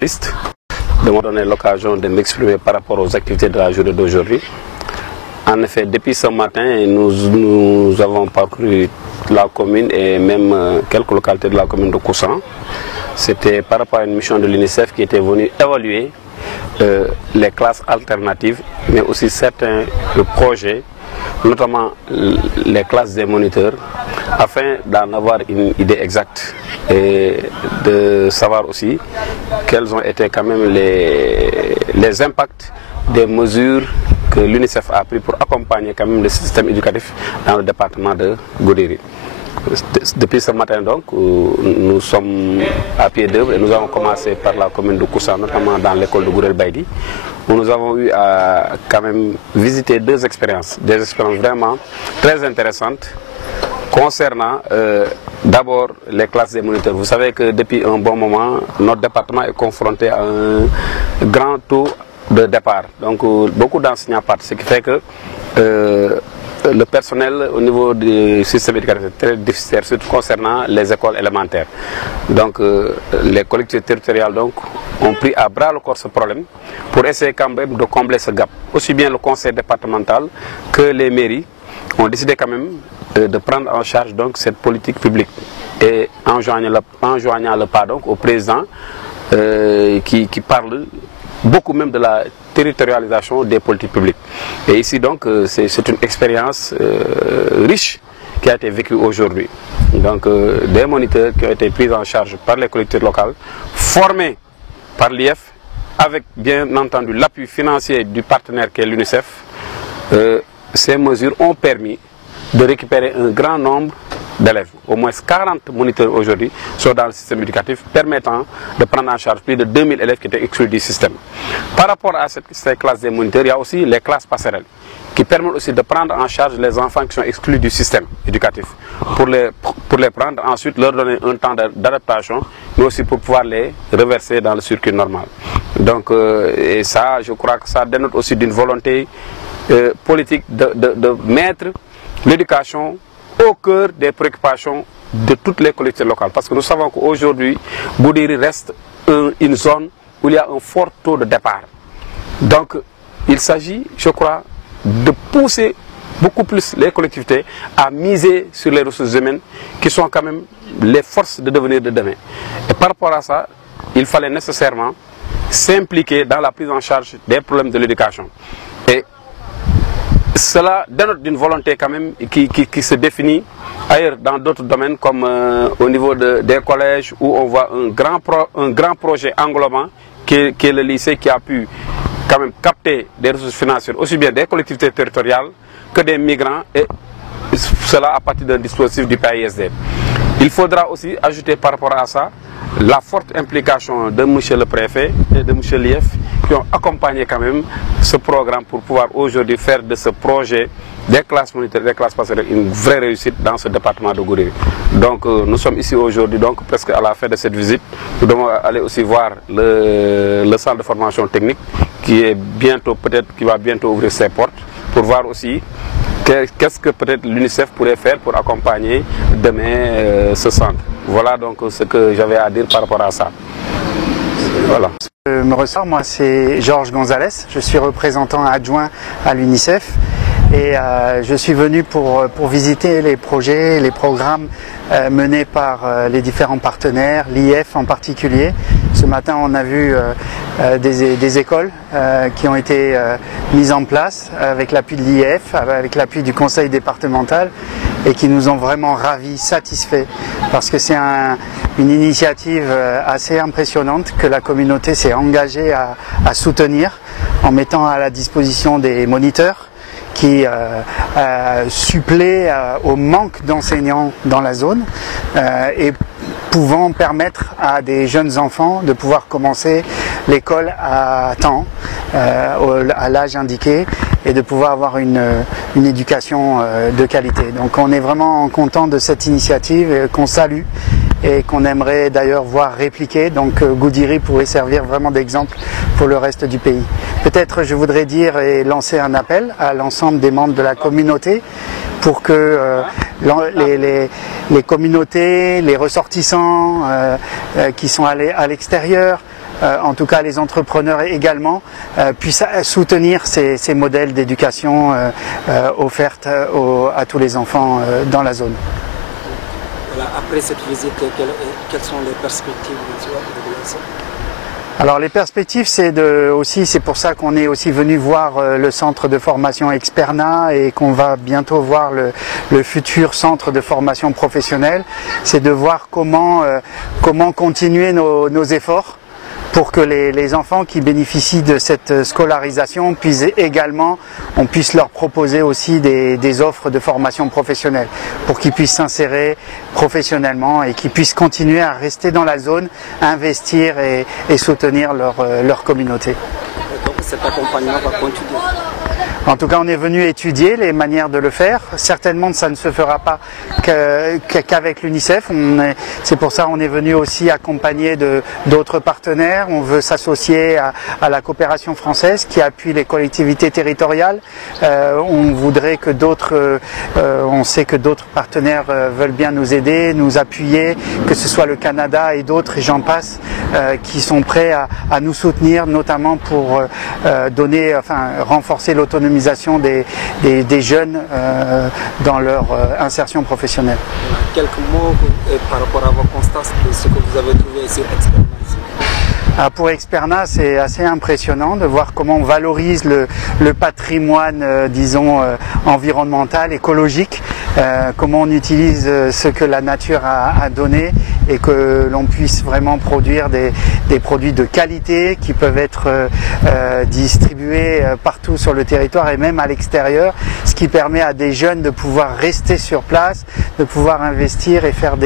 de me donner l'occasion de m'exprimer par rapport aux activités de la journée d'aujourd'hui. En effet, depuis ce matin, nous avons parcouru la commune et même quelques localités de la commune de Koussan. C'était par rapport à une mission de l'UNICEF qui était venue évaluer les classes alternatives, mais aussi certains projets, notamment les classes des moniteurs, afin d'en avoir une idée exacte et de savoir aussi quels ont été quand même les impacts des mesures que l'UNICEF a pris pour accompagner quand même le système éducatif dans le département de Goudiri. Depuis ce matin donc, nous sommes à pied d'œuvre et nous avons commencé par la commune de Koussan, notamment dans l'école de Gourel Baïdi, où nous avons eu à quand même visiter des expériences vraiment très intéressantes concernant d'abord les classes des moniteurs. Vous savez que depuis un bon moment, notre département est confronté à un grand taux de départ. Donc beaucoup d'enseignants partent, ce qui fait que le personnel au niveau du système éducatif est très déficitaire, surtout concernant les écoles élémentaires. Donc les collectivités territoriales donc, ont pris à bras le corps ce problème pour essayer quand même de combler ce gap. Aussi bien le conseil départemental que les mairies ont décidé quand même de prendre en charge donc, cette politique publique et enjoignant le pas donc, au président qui parle beaucoup même de la territorialisation des politiques publiques. Et ici donc c'est une expérience riche qui a été vécue aujourd'hui. Donc des moniteurs qui ont été pris en charge par les collectivités locales, formés par l'IF, avec bien entendu l'appui financier du partenaire qui est l'UNICEF. Ces mesures ont permis de récupérer un grand nombre d'élèves. Au moins 40 moniteurs aujourd'hui sont dans le système éducatif, permettant de prendre en charge plus de 2000 élèves qui étaient exclus du système. Par rapport à ces classes des moniteurs, il y a aussi les classes passerelles, qui permettent aussi de prendre en charge les enfants qui sont exclus du système éducatif, pour les prendre, ensuite leur donner un temps d'adaptation, mais aussi pour pouvoir les reverser dans le circuit normal. Donc, et ça, je crois que ça dénote aussi d'une volonté politique de mettre l'éducation au cœur des préoccupations de toutes les collectivités locales. Parce que nous savons qu'aujourd'hui, Goudiri reste une zone où il y a un fort taux de départ. Donc, il s'agit, je crois, de pousser beaucoup plus les collectivités à miser sur les ressources humaines qui sont quand même les forces de devenir de demain. Et par rapport à ça, il fallait nécessairement s'impliquer dans la prise en charge des problèmes de l'éducation. Et cela dénote d'une volonté quand même qui se définit ailleurs dans d'autres domaines comme au niveau des collèges où on voit un grand projet englobant qui est le lycée qui a pu quand même capter des ressources financières aussi bien des collectivités territoriales que des migrants et cela à partir d'un dispositif du PAISD. Il faudra aussi ajouter par rapport à ça la forte implication de M. le préfet et de M. l'IF qui ont accompagné quand même ce programme pour pouvoir aujourd'hui faire de ce projet des classes monitaires, des classes passerelles une vraie réussite dans ce département de Goudiri. Donc nous sommes ici aujourd'hui donc presque à la fin de cette visite. Nous devons aller aussi voir le centre de formation technique qui est bientôt qui va bientôt ouvrir ses portes pour voir aussi qu'est-ce que peut-être l'UNICEF pourrait faire pour accompagner demain ce centre. Voilà donc ce que j'avais à dire par rapport à ça. Voilà. Moi c'est Georges Gonzalez, je suis représentant adjoint à l'UNICEF et je suis venu pour visiter les projets, les programmes menés par les différents partenaires, l'IF en particulier. Ce matin on a vu des écoles qui ont été mises en place avec l'appui de l'IF, avec l'appui du conseil départemental et qui nous ont vraiment ravis, satisfaits parce que c'est une initiative assez impressionnante que la communauté s'est engagée à soutenir en mettant à la disposition des moniteurs qui suppléent au manque d'enseignants dans la zone et pouvant permettre à des jeunes enfants de pouvoir commencer l'école à temps, à l'âge indiqué et de pouvoir avoir une éducation de qualité. Donc on est vraiment content de cette initiative qu'on salue et qu'on aimerait d'ailleurs voir répliquer. Donc Goudiri pourrait servir vraiment d'exemple pour le reste du pays. Peut-être je voudrais dire et lancer un appel à l'ensemble des membres de la communauté pour que les communautés, les ressortissants qui sont allés à l'extérieur en tout cas les entrepreneurs également, puissent soutenir ces modèles d'éducation offerts à tous les enfants dans la zone. Voilà, après cette visite, quelles sont les perspectives de l'évaluation? Alors les perspectives, c'est pour ça qu'on est aussi venu voir le centre de formation Experna et qu'on va bientôt voir le futur centre de formation professionnelle. C'est de voir comment continuer nos efforts pour que les enfants qui bénéficient de cette scolarisation on puisse leur proposer aussi des offres de formation professionnelle pour qu'ils puissent s'insérer professionnellement et qu'ils puissent continuer à rester dans la zone, investir et soutenir leur communauté. Et donc cet accompagnement va continuer. En tout cas, on est venu étudier les manières de le faire. Certainement, ça ne se fera pas qu'avec l'UNICEF. C'est pour ça qu'on est venu aussi accompagner d'autres partenaires. On veut s'associer à la coopération française qui appuie les collectivités territoriales. On voudrait que on sait que d'autres partenaires veulent bien nous aider, nous appuyer, que ce soit le Canada et d'autres, et j'en passe, qui sont prêts à nous soutenir, notamment pour renforcer l'autonomie des jeunes dans leur insertion professionnelle. Quelques mots par rapport à vos constats de ce que vous avez trouvé sur Experna ici. Pour Experna, c'est assez impressionnant de voir comment on valorise le patrimoine, environnemental, écologique, comment on utilise ce que la nature a donné et que l'on puisse vraiment produire des produits de qualité qui peuvent être distribués partout sur le territoire et même à l'extérieur, ce qui permet à des jeunes de pouvoir rester sur place, de pouvoir investir et faire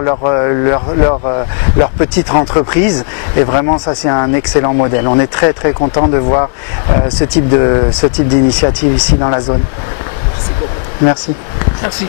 leur petite entreprise. Et vraiment, ça c'est un excellent modèle. On est très très content de voir ce type d'initiative ici dans la zone. Merci beaucoup. Merci. Merci.